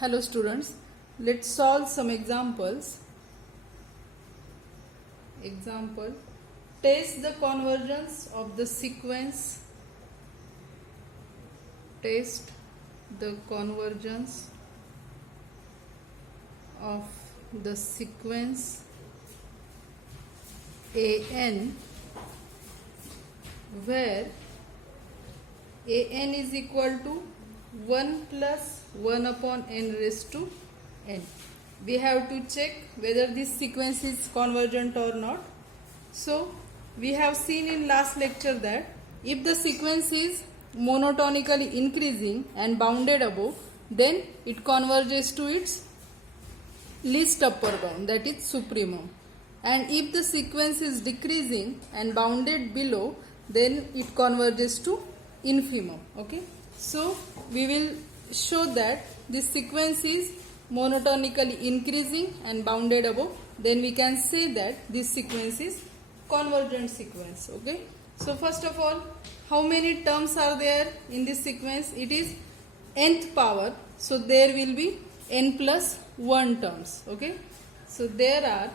Hello students, let's solve some examples. Example, test the convergence of the sequence. Test the convergence of the sequence an where an is equal to 1 plus 1 upon n raised to n. We have to check whether this sequence is convergent or not. So we have seen in last lecture that if the sequence is monotonically increasing and bounded above, then it converges to its least upper bound, that is supremum. And if the sequence is decreasing and bounded below, then it converges to infimum. Okay, so we will show that this sequence is monotonically increasing and bounded above, then we can say that this sequence is convergent sequence. Okay, so first of all, how many terms are there in this sequence? It is nth power, so there will be n plus 1 terms. Okay, so there are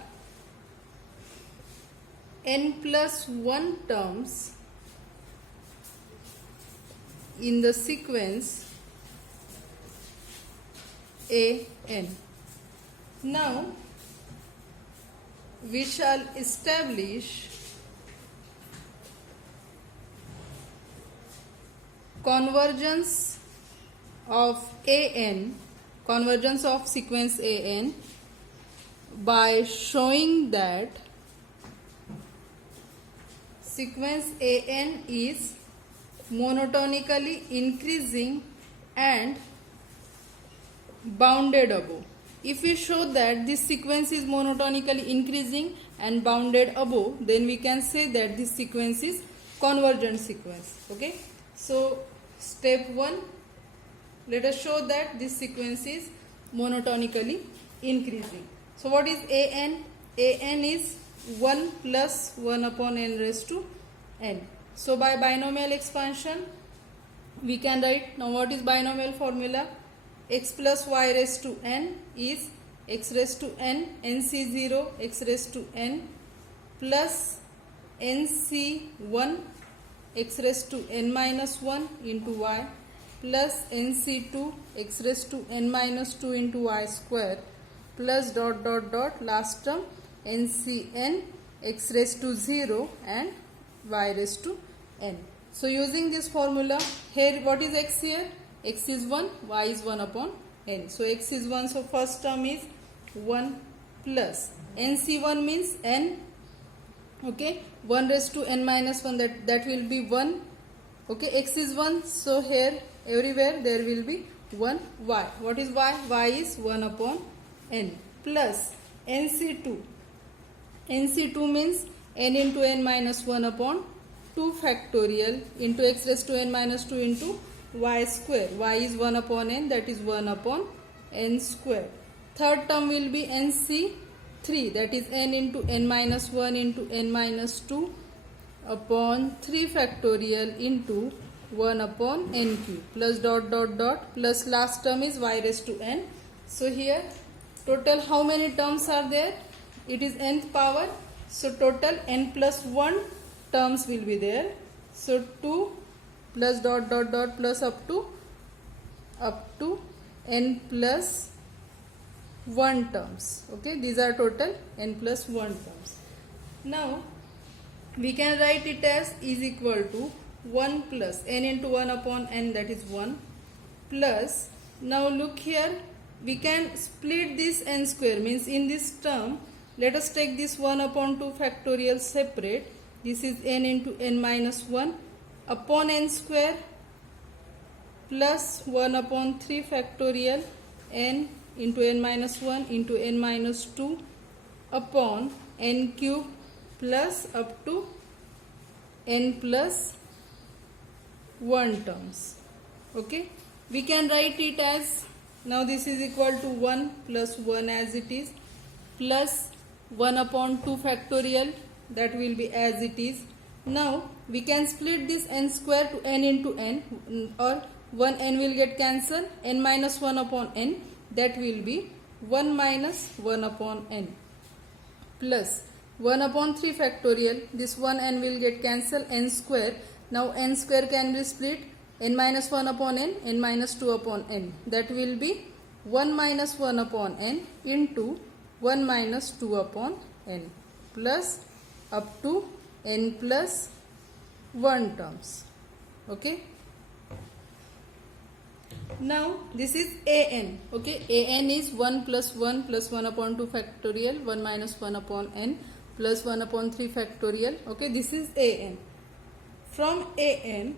n plus 1 terms in the sequence an. Now we shall establish convergence of convergence of sequence an by showing that sequence an is monotonically increasing and bounded above. If we show that this sequence is monotonically increasing and bounded above, then we can say that this sequence is convergent sequence. Okay, so step 1, let us show that this sequence is monotonically increasing. So what is an? An is 1 plus 1 upon n raised to n. So by binomial expansion we can write, now what is binomial formula? X plus y raised to n is x raised to n nc0 x raised to n plus nc1 x raised to n minus 1 into y plus nc2 x raised to n minus 2 into y square plus dot dot dot last term ncn x raised to 0 and y raised to n. So using this formula, here what is x here? X is 1, y is 1 upon n. So x is 1, so first term is 1 plus nc1 means n. Okay, 1 raised to n minus 1, that will be 1. Okay, x is 1, so here everywhere there will be 1 y. What is y? Y is 1 upon n plus nc2. nc2 means n into n minus 1 upon 2 factorial into x raised to n minus 2 into y square. Y is 1 upon n, that is 1 upon n square. Third term will be nc3, that is n into n minus 1 into n minus 2 upon 3 factorial into 1 upon n cube plus dot dot dot plus last term is y raised to n. So here total how many terms are there? It is nth power, so total n plus 1 terms will be there. So 2 plus dot dot dot plus up to n plus 1 terms. Okay, these are total n plus 1 terms. Now we can write it as is equal to 1 plus n into 1 upon n, that is 1 plus, now look here, we can split this n square, means in this term let us take this 1 upon 2 factorial separate. This is n into n minus 1 upon n square plus 1 upon 3 factorial n into n minus 1 into n minus 2 upon n cube plus up to n plus 1 terms. Okay, we can write it as, now this is equal to 1 plus 1 as it is plus 1 upon 2 factorial, that will be as it is. Now we can split this n square to n into n, or 1 n will get cancelled, n minus 1 upon n that will be 1 minus 1 upon n plus 1 upon 3 factorial. This 1 n will get cancelled, n square. Now n square can be split, n minus 1 upon n minus 2 upon n. That will be 1 minus 1 upon n into 1 minus 2 upon n plus up to n plus 1 terms. Okay. Now this is an. Okay, an is 1 plus 1 plus 1 upon 2 factorial, 1 minus 1 upon n plus 1 upon 3 factorial. Okay, this is an. From an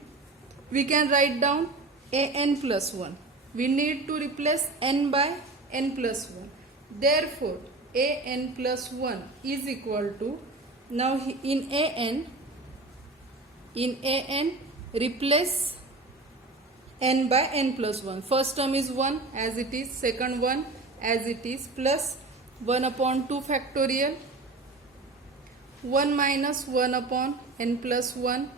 we can write down an plus 1. We need to replace n by n plus 1. Therefore an plus 1 is equal to, now in an replace n by n plus 1. First term is 1 as it is, second one as it is, plus 1 upon 2 factorial, 1 minus 1 upon n plus 1,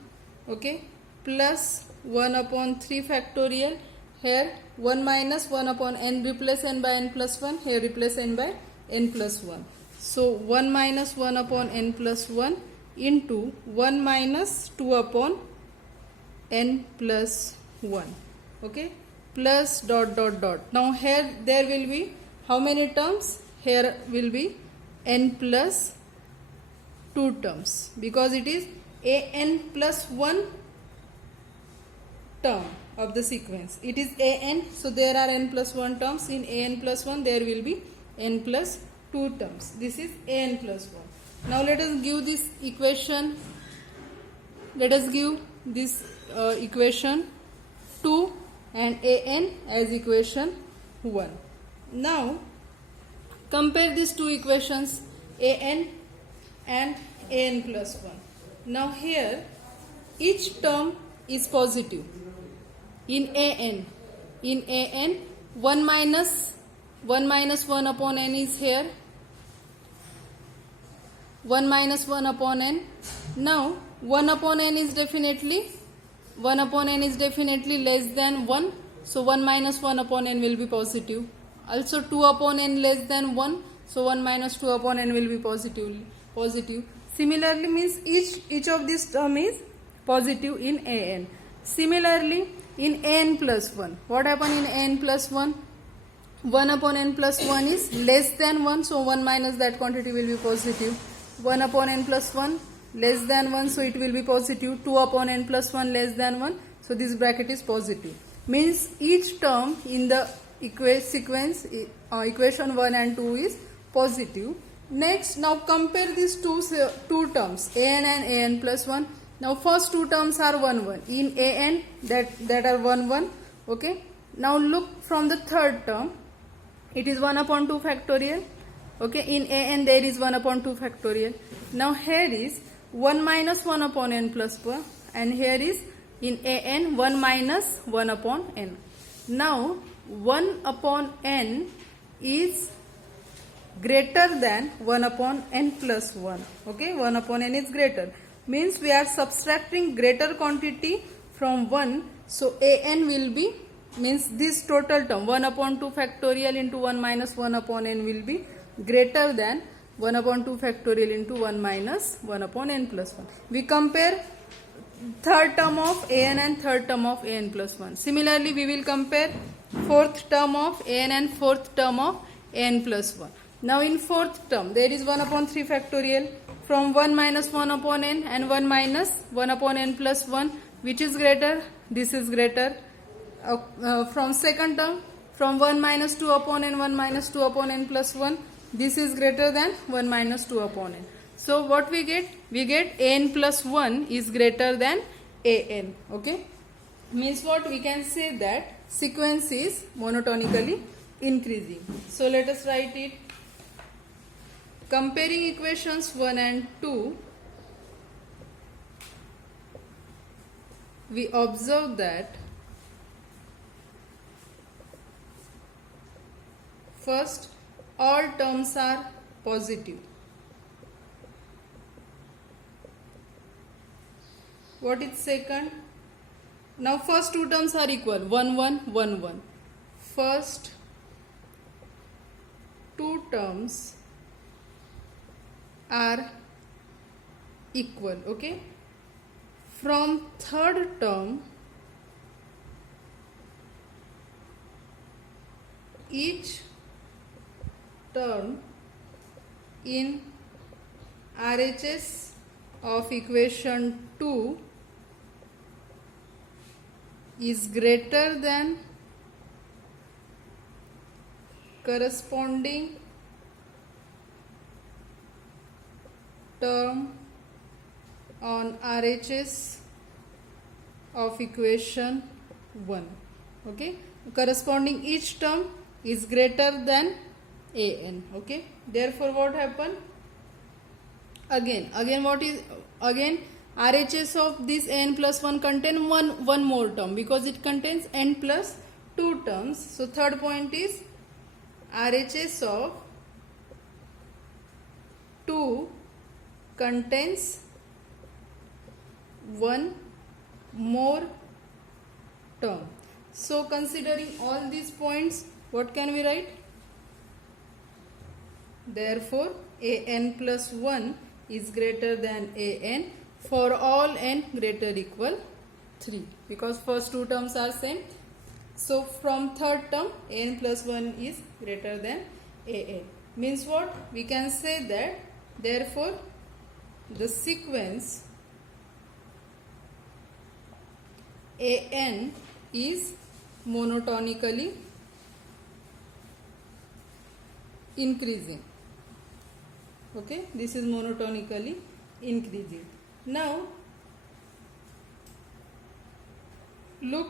okay, plus 1 upon 3 factorial. Here 1 minus 1 upon n, replace n by n plus 1, here replace n by n plus 1. So 1 minus 1 upon n plus 1 into 1 minus 2 upon n plus 1. Okay, plus dot dot dot. Now here there will be how many terms? Here will be n plus 2 terms, because it is an plus 1 term of the sequence. It is an, so there are n plus 1 terms. In an plus 1 there will be n plus 2 terms. This is an plus 1. Now let us give this equation. Let us give this equation 2 and an as equation 1. Now compare these two equations, an and an plus 1. Now here each term is positive. In an 1 minus 1 upon n is here, 1 minus 1 upon n. Now 1 upon n is definitely less than 1, so 1 minus 1 upon n will be positive. Also 2 upon n less than 1, so 1 minus 2 upon n will be positive. Similarly, means each of these term is positive in an. Similarly in an plus 1, what happened in an plus 1? 1 upon n plus 1 is less than 1, so 1 minus that quantity will be positive. 1 upon n plus 1 less than 1, so it will be positive. 2 upon n plus 1 less than 1, so this bracket is positive. Means each term in the sequence equation 1 and 2 is positive. Next, now compare these two terms, an and an plus 1. Now first two terms are 1 1. In an that are 1 1. Okay. Now look from the third term. It is 1 upon 2 factorial. Okay. In an there is 1 upon 2 factorial. Now here is 1 minus 1 upon n plus 1, and here is in an 1 minus 1 upon n. Now 1 upon n is greater than 1 upon n plus 1. Okay, 1 upon n is greater. Means we are subtracting greater quantity from 1. So an will be, means this total term 1 upon 2 factorial into 1 minus 1 upon n will be greater than 1 upon 2 factorial into 1 minus 1 upon n plus 1. We compare third term of an and third term of an plus 1. Similarly, we will compare fourth term of an and fourth term of an plus 1. Now in fourth term there is 1 upon 3 factorial. From 1 minus 1 upon n and 1 minus 1 upon n plus 1, which is greater? This is greater. From second term, from 1 minus 2 upon n, 1 minus 2 upon n plus 1, this is greater than 1 minus 2 upon n. So what we get? We get an plus 1 is greater than an. Okay. Means what? We can say that sequence is monotonically increasing. So let us write it. Comparing equations 1 and 2, we observe that first all terms are positive. What is second? Now first two terms are equal, 1 1 1 1. First two terms are equal. Okay, from third term each term in RHS of equation 2 is greater than corresponding term on RHS of equation 1. Okay, corresponding each term is greater than an. Okay, therefore what happened? Again RHS of this n plus 1 contain one more term, because it contains n plus 2 terms. So third point is RHS of 2 contains one more term. So considering all these points, what can we write? Therefore an plus 1 is greater than an for all n greater equal 3, because first two terms are same. So from third term n plus 1 is greater than an. Means what? We can say that therefore the sequence an is monotonically increasing. Okay, this is monotonically increasing. Now look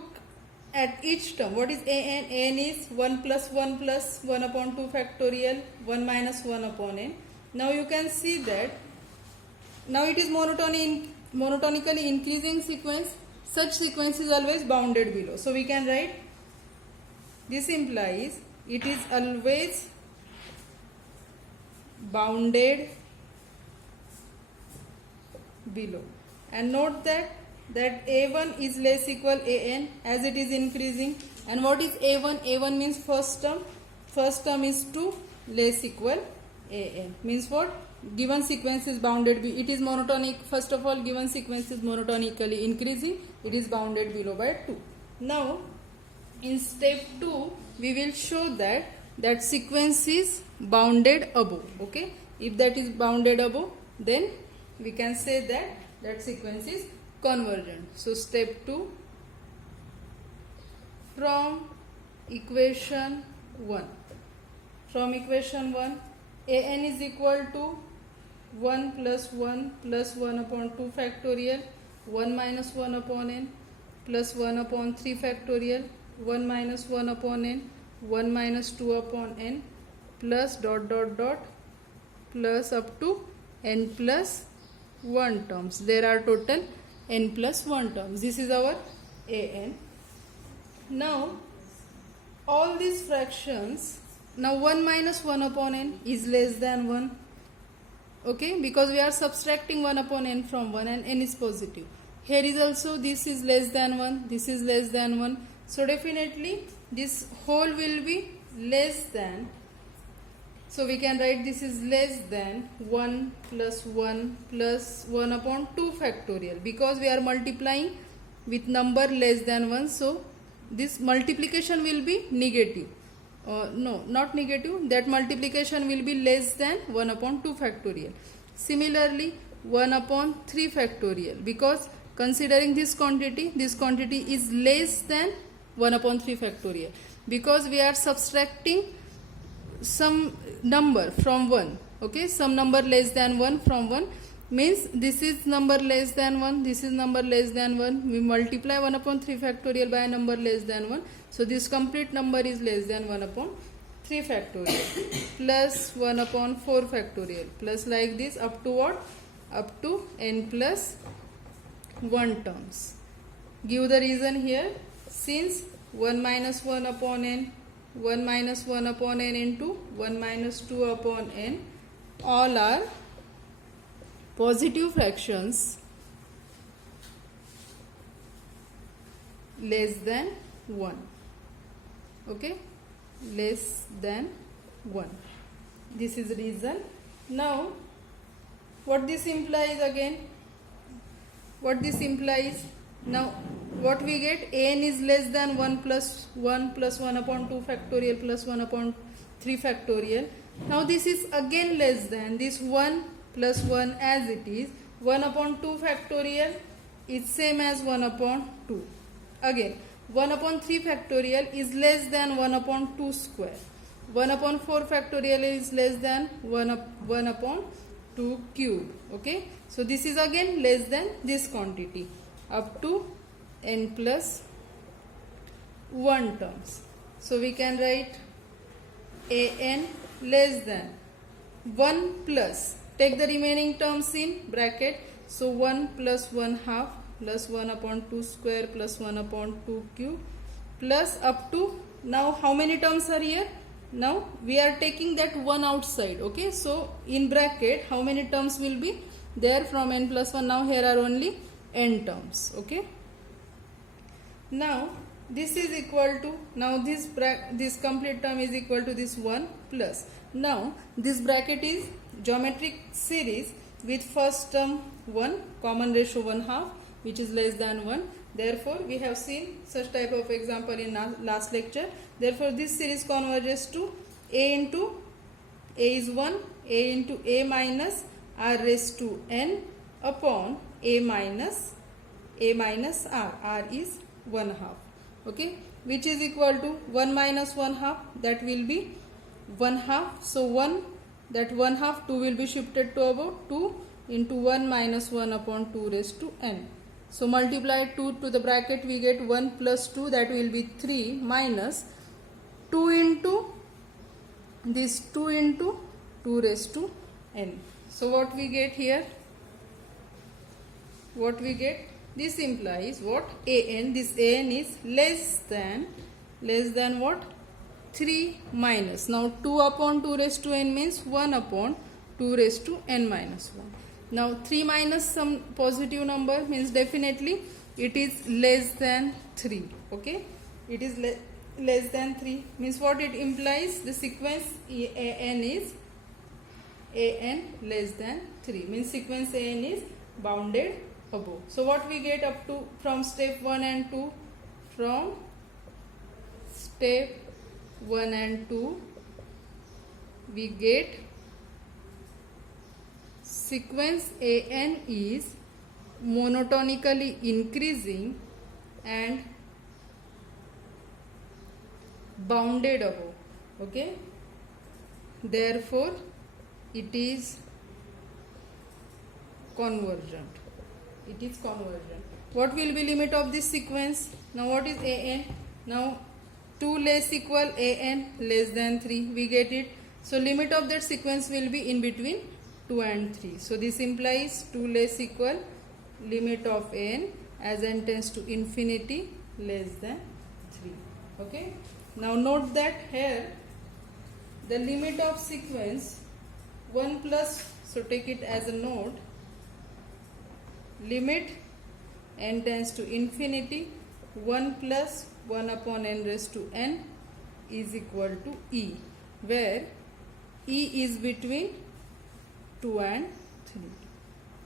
at each term. What is an? An is 1 plus 1 plus 1 upon 2 factorial 1 minus 1 upon n. Now you can see that now it is monotonically increasing sequence. Such sequence is always bounded below. So we can write this implies it is always bounded below. And note that a1 is less equal an as it is increasing. And what is a1? A1 means first term. First term is 2 less equal an. Means what? Given sequence is bounded. It is monotonic. First of all, given sequence is monotonically increasing. It is bounded below by 2. Now in step 2 we will show that sequence is bounded above. Okay, if that is bounded above, then we can say that sequence is convergent. So step 2, from equation 1 an is equal to 1 plus 1 plus 1 upon 2 factorial 1 minus 1 upon n plus 1 upon 3 factorial 1 minus 1 upon n 1 minus 2 upon n plus dot dot dot plus up to n plus 1 terms. There are total n plus 1 terms. This is our an. Now all these fractions, now 1 minus 1 upon n is less than 1. Okay, because we are subtracting 1 upon n from 1 and n is positive. Here is also this is less than 1, this is less than 1. So definitely this whole will be less than. So we can write this is less than 1 plus 1 plus 1 upon 2 factorial, because we are multiplying with number less than 1. So this multiplication will be negative. No, not negative. That multiplication will be less than 1 upon 2 factorial. Similarly 1 upon 3 factorial, because considering this quantity is less than 1 upon 3 factorial, because we are subtracting some number from 1. Okay, some number less than 1 from 1, means this is number less than 1, this is number less than 1. We multiply 1 upon 3 factorial by a number less than 1. So this complete number is less than 1 upon 3 factorial plus 1 upon 4 factorial plus like this up to what? Up to n plus 1 terms. Give the reason here. Since 1 minus 1 upon n, 1 minus 1 upon n into 1 minus 2 upon n, all are positive fractions less than 1. Okay, less than 1. This is reason. Now what this implies again? What this implies? Now what we get? An is less than 1 plus 1 plus 1 upon 2 factorial plus 1 upon 3 factorial. Now this is again less than this 1 plus 1 as it is. 1 upon 2 factorial is same as 1 upon 2. Again 1 upon 3 factorial is less than 1 upon 2 square. 1 upon 4 factorial is less than 1 upon 2 cube. Okay. So this is again less than this quantity up to n plus 1 terms. So we can write an less than 1 plus, take the remaining terms in bracket. So 1 plus 1 half plus 1 upon 2 square plus 1 upon 2 cube plus up to, now how many terms are here? Now we are taking that 1 outside. Okay, so in bracket how many terms will be there from n plus 1? Now here are only n terms. Okay, now this is equal to, now this complete term is equal to this 1 plus, now this bracket is geometric series with first term 1, common ratio 1 half, which is less than 1. Therefore we have seen such type of example in last lecture. Therefore this series converges to a into a is 1, a into a minus r raised to n upon a minus r. R is 1 half. Okay, which is equal to 1 minus 1 half, that will be 1 half. So 1, that 1 half 2 will be shifted to above, 2 into 1 minus 1 upon 2 raised to n. So multiply 2 to the bracket, we get 1 plus 2, that will be 3 minus 2 into this 2 into 2 raised to n. So what we get here? What we get? This implies what? An, this an is less than what? 3 minus. Now 2 upon 2 raised to n means 1 upon 2 raised to n minus 1. Now 3 minus some positive number means definitely it is less than 3. Okay, it is less than 3 means what it implies? The sequence an is an less than 3 means sequence an is bounded above. So what we get up to from step 1 and 2? From step 1 and 2 we get sequence an is monotonically increasing and bounded above. Okay, therefore it is convergent. It is convergent. What will be limit of this sequence? Now what is an? Now 2 less equal an less than 3, we get it. So limit of that sequence will be in between 2 and 3. So this implies 2 less equal limit of n as n tends to infinity less than 3. Okay. Now note that here the limit of sequence 1 plus, so take it as a note, limit n tends to infinity 1 plus 1 upon n raised to n is equal to e, where e is between 2 and 3.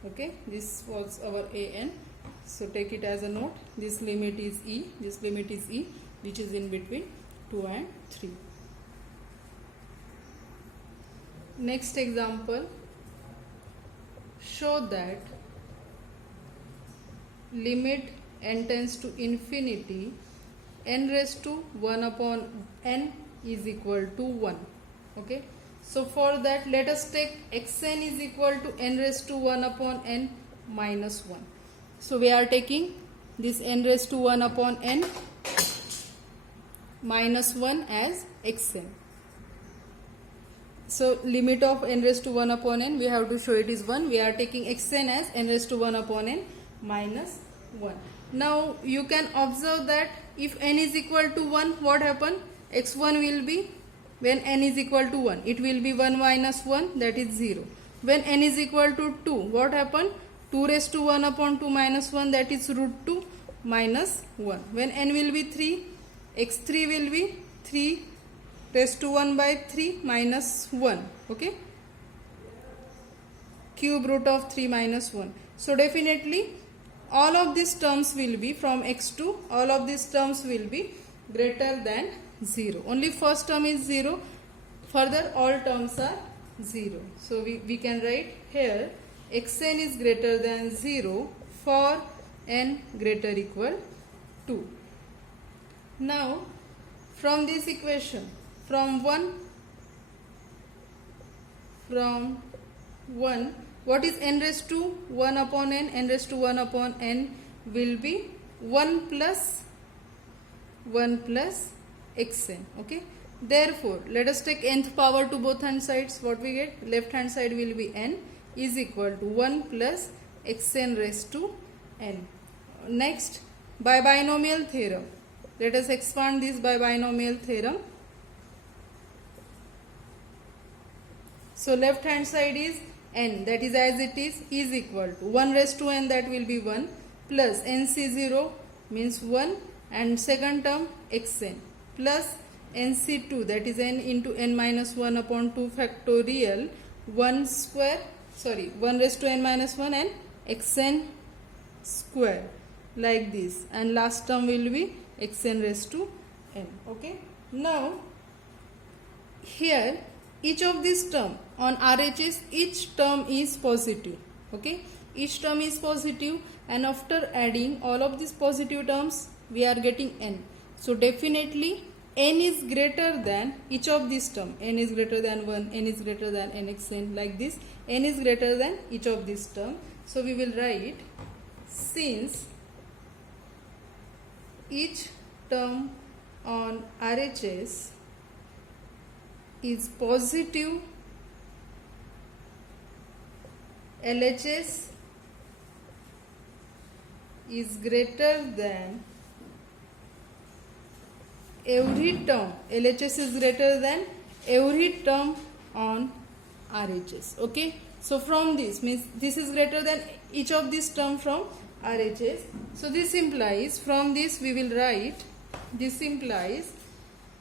Okay, this was our an. So take it as a note, this limit is e, this limit is e, which is in between 2 and 3. Next example, show that limit n tends to infinity n raised to 1 upon n is equal to 1. Okay, so for that let us take xn is equal to n raised to 1 upon n minus 1. So we are taking this n raised to 1 upon n minus 1 as xn. So limit of n raised to 1 upon n, we have to show it is 1. We are taking xn as n raised to 1 upon n minus 1. Now you can observe that if n is equal to 1, what happen? X1 will be, when n is equal to 1, it will be 1 minus 1, that is 0. When n is equal to 2, what happen? 2 raised to 1 upon 2 minus 1, that is root 2 minus 1. When n will be 3, x3 will be 3 raised to 1 by 3 minus 1. Okay, cube root of 3 minus 1. So definitely all of these terms will be from x2, all of these terms will be greater than 0. Only first term is 0, further all terms are 0. So we can write here xn is greater than 0 for n greater equal 2. Now from this equation, from 1, what is n raised to 1 upon n? N raised to 1 upon n will be 1 plus xn. Okay, therefore let us take nth power to both hand sides. What we get? Left hand side will be n is equal to 1 plus xn raised to n. Next, by binomial theorem, let us expand this by binomial theorem. So left hand side is n, that is as it is equal to 1 raised to n, that will be 1, plus nc0 means 1, and second term xn, plus nc2, that is n into n minus 1 upon 2 factorial 1 raised to n minus 1 and xn square, like this, and last term will be xn raised to n. Okay, now here each of these term on RHS, each term is positive. Okay, each term is positive, and after adding all of these positive terms we are getting n. So definitely n is greater than each of these term. N is greater than 1, n is greater than nxn, like this, n is greater than each of these term. So we will write, since each term on RHS is positive, LHS is greater than every term. LHS is greater than every term on RHS. Okay, so from this means this is greater than each of these term from RHS. So this implies, from this we will write, this implies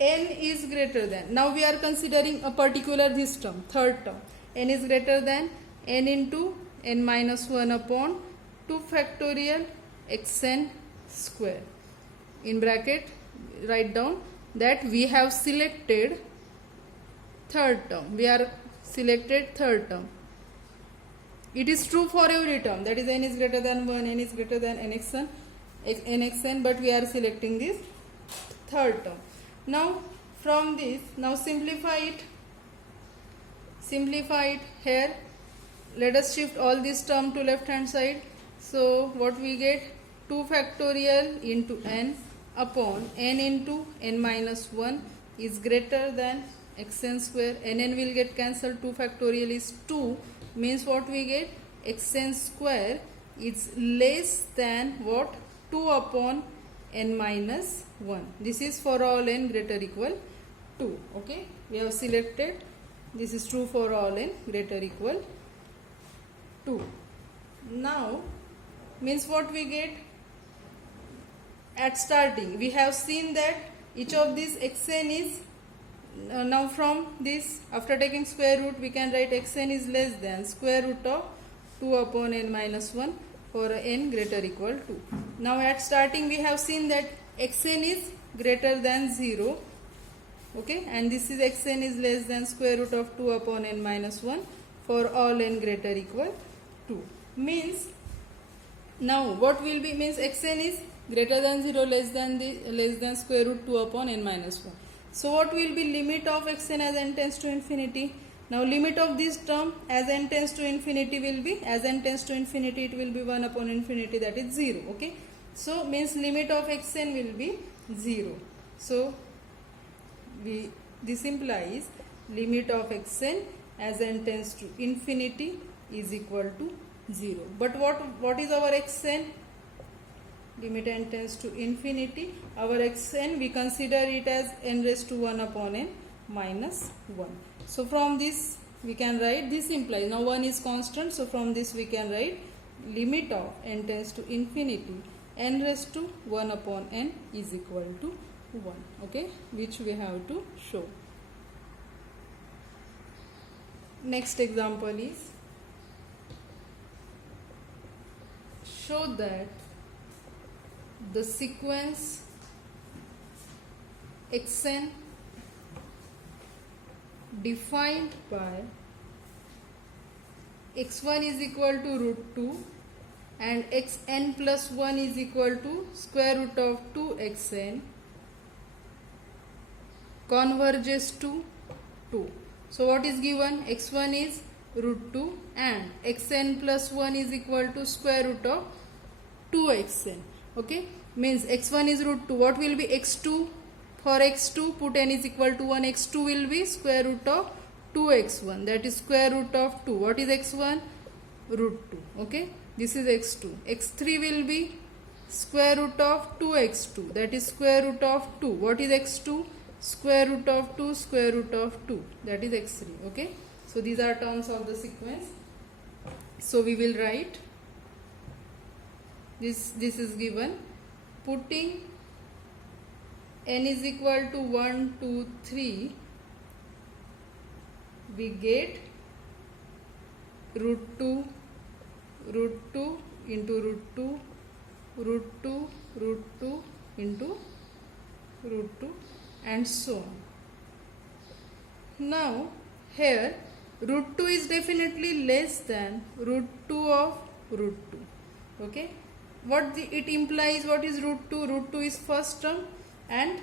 n is greater than, now we are considering a particular this term, third term, n is greater than n into n minus 1 upon 2 factorial xn square. In bracket write down that we have selected third term, we are selected third term. It is true for every term, that is n is greater than 1, n is greater than nxn, but we are selecting this third term. Now from this, now simplify it here. Let us shift all this term to left hand side. So what we get? 2 factorial into n upon n into n minus 1 is greater than xn square. N will get cancelled, 2 factorial is 2, means what we get? Xn square is less than what? 2 upon n minus 1. This is for all n greater equal 2. Okay, we have selected, this is true for all n greater equal 2. Now means what we get? At starting we have seen that each of these xn is, now from this, after taking square root, we can write xn is less than square root of 2 upon n minus 1 for n greater equal 2. Now at starting we have seen that xn is greater than 0. Okay, and this is xn is less than square root of 2 upon n minus 1 for all n greater equal 2. Means now what will be, means xn is greater than 0, less than square root 2 upon n minus 1. So what will be limit of xn as n tends to infinity? Now limit of this term as n tends to infinity will be, as n tends to infinity it will be 1 upon infinity, that is 0. Okay, so means limit of xn will be 0. So this implies limit of xn as n tends to infinity is equal to 0. But what is our xn? Limit n tends to infinity, our xn we consider it as n raised to 1 upon n minus 1. So from this we can write, this implies, now 1 is constant, so from this we can write limit of n tends to infinity n raised to 1 upon n is equal to 1. Okay, which we have to show. next example is, show that the sequence xn defined by x1 is equal to root 2 and xn plus 1 is equal to square root of 2xn converges to 2. So what is given? x1 is root 2 and xn plus 1 is equal to square root of 2xn. Okay, means x1 is root 2. What will be x2? For x2, put n is equal to 1. x2 will be square root of 2x1, that is square root of 2. What is x1? Root 2. Okay, this is x2. x3 will be square root of 2x2, that is square root of 2. What is x2? Square root of 2 square root of 2, that is x3. Okay, so these are terms of the sequence. So we will write this is given. Putting n is equal to 1 2 3, we get root 2 into root 2 root 2 root 2 into root 2 and so on. Now here root 2 is definitely less than root 2 of root 2. Okay, what it implies? What is root 2? Root 2 is first term and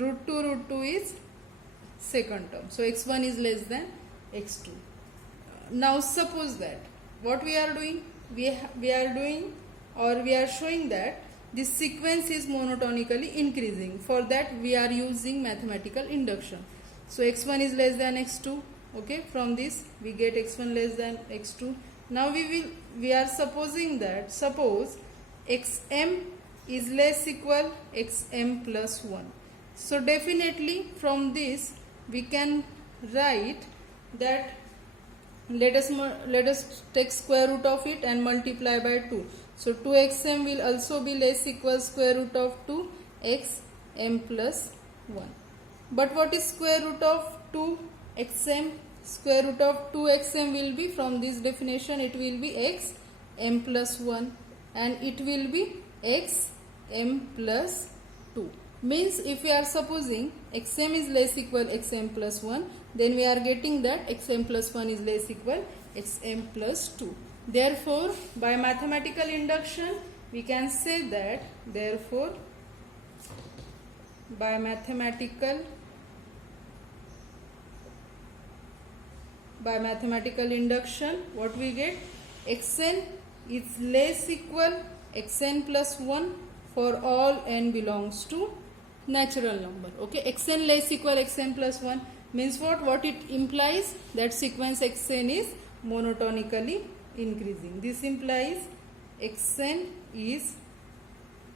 root 2 is second term. So x1 is less than x2. Now suppose that what we are doing, we are showing that this sequence is monotonically increasing. For that we are using mathematical induction. So x1 is less than x2. Okay, from this we get x1 less than x2. Now we are supposing that, suppose xm is less equal xm plus 1. So definitely from this we can write that, let us take square root of it and multiply by 2. So 2xm will also be less equal square root of 2 xm plus 1. But what is square root of 2xm? Square root of 2xm will be, from this definition, it will be xm plus 1 and it will be xm plus 2. Means if we are supposing xm is less equal xm plus 1, then we are getting that xm plus 1 is less equal xm plus 2. Therefore, by mathematical induction, we can say that, therefore, by mathematical induction, what we get? xn is less equal xn plus 1 for all n belongs to natural number. Okay, xn less equal xn plus 1 means what it implies? That sequence xn is monotonically increasing. This implies xn is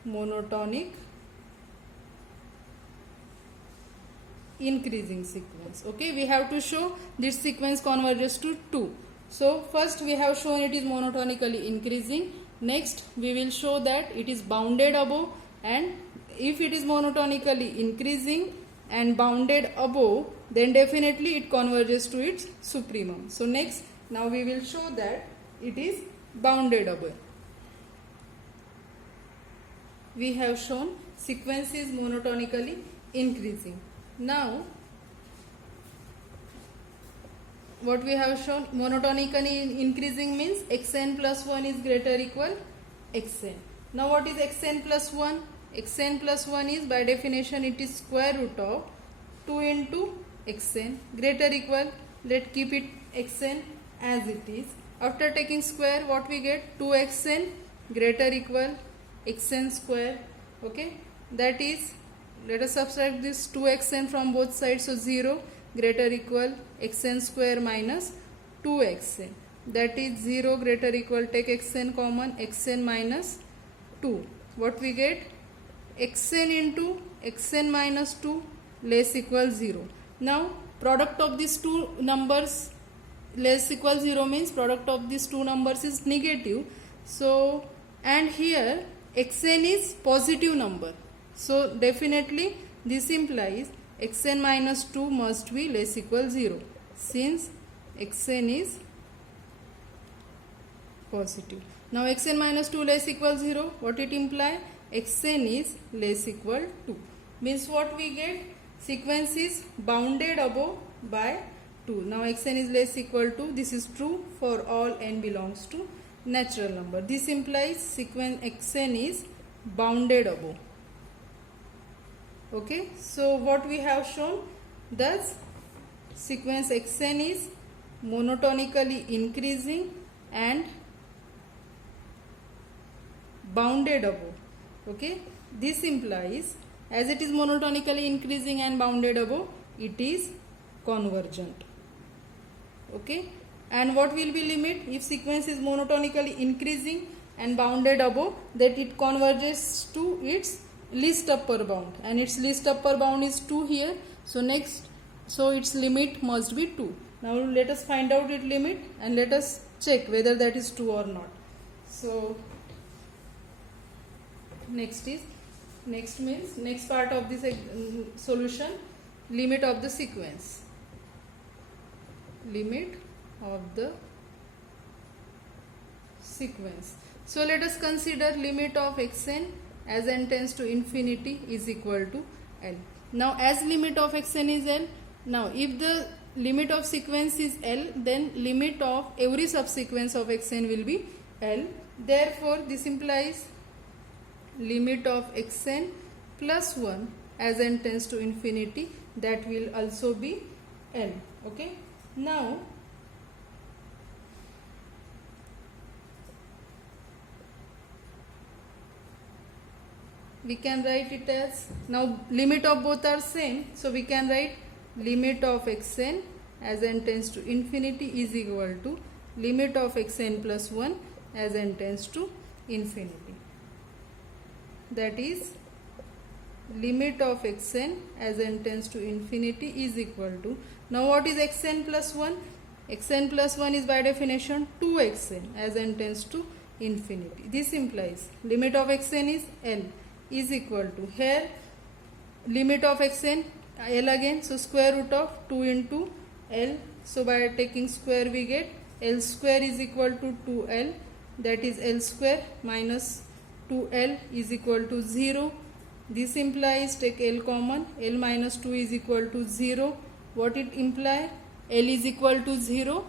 monotonic increasing sequence. Okay, we have to show this sequence converges to 2. So first we have shown it is monotonically increasing. Next we will show that it is bounded above, and if it is monotonically increasing and bounded above, then definitely it converges to its supremum. So next, now we will show that it is bounded above. We have shown sequence is monotonically increasing. Now what we have shown, monotonically increasing means xn plus 1 is greater equal xn. Now what is xn plus 1? Xn plus 1 is, by definition, it is square root of 2 into xn greater equal, let keep it xn as it is. After taking square, what we get? 2xn greater equal xn square. Okay, that is, let us subtract this 2xn from both sides, so 0 greater equal xn square minus 2xn, that is 0 greater equal, take xn common, xn minus 2. What we get? xn into xn minus 2 less equal 0. Now product of these two numbers less equal 0 means product of these two numbers is negative. So, and here xn is positive number. So definitely this implies xn minus 2 must be less equal 0. Since xn is positive. Now xn minus 2 less equal 0. What it imply? Xn is less equal 2. Means what we get? Sequence is bounded above by 2. Now xn is less equal to, this is true for all n belongs to natural number. This implies sequence xn is bounded above. Okay, so what we have shown, thus sequence xn is monotonically increasing and bounded above. Okay, this implies as it is monotonically increasing and bounded above, it is convergent. Okay, and what will be limit? If sequence is monotonically increasing and bounded above, that it converges to its least upper bound, and its least upper bound is 2 here. So its limit must be 2. Now let us find out its limit and let us check whether that is true or not. So next part of this solution, limit of the sequence. Limit of the sequence. So let us consider limit of xn as n tends to infinity is equal to L. Now as limit of xn is L, now if the limit of sequence is L, then limit of every subsequence of xn will be L. Therefore this implies limit of xn plus 1 as n tends to infinity, that will also be L. Okay, now we can write it as, now limit of both are same, so we can write limit of xn as n tends to infinity is equal to limit of xn plus 1 as n tends to infinity. That is limit of xn as n tends to infinity is equal to, now what is xn plus 1? Xn plus 1 is by definition 2xn as n tends to infinity. This implies limit of xn is L is equal to, here limit of xn L again, so square root of 2 into L. So by taking square we get L square is equal to 2L, that is L square minus 2L is equal to 0. This implies take L common, L minus 2 is equal to 0. What it implies? L is equal to 0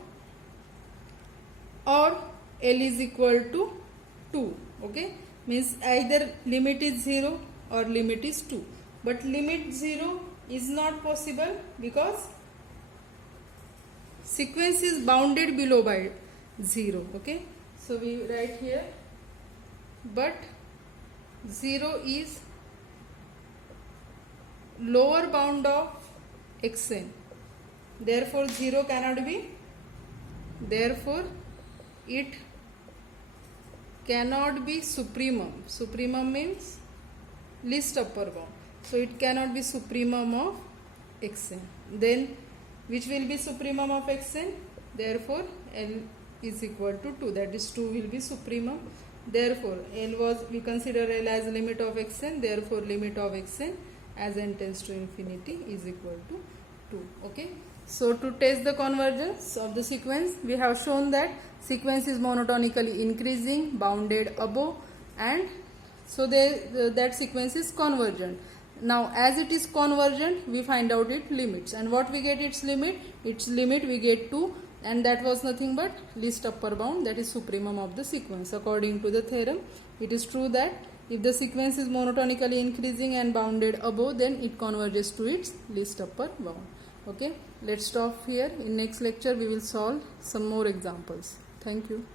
or L is equal to 2. Okay, means either limit is 0 or limit is 2. But limit 0 is not possible because sequence is bounded below by 0. Okay, so we write here, but 0 is lower bound of xn, therefore 0 cannot be, therefore it cannot be supremum. Supremum means least upper bound, so it cannot be supremum of xn. Then which will be supremum of xn? Therefore L is equal to 2, that is 2 will be supremum. Therefore L was, we consider L as limit of xn, therefore limit of xn as n tends to infinity is equal to 2. Okay, so to test the convergence of the sequence, we have shown that sequence is monotonically increasing, bounded above, and so that sequence is convergent. Now as it is convergent, we find out its limits, and what we get its limit? Its limit we get 2, and that was nothing but least upper bound, that is supremum of the sequence. According to the theorem, it is true that if the sequence is monotonically increasing and bounded above, then it converges to its least upper bound. Okay, let's stop here. In next lecture we will solve some more examples. Thank you.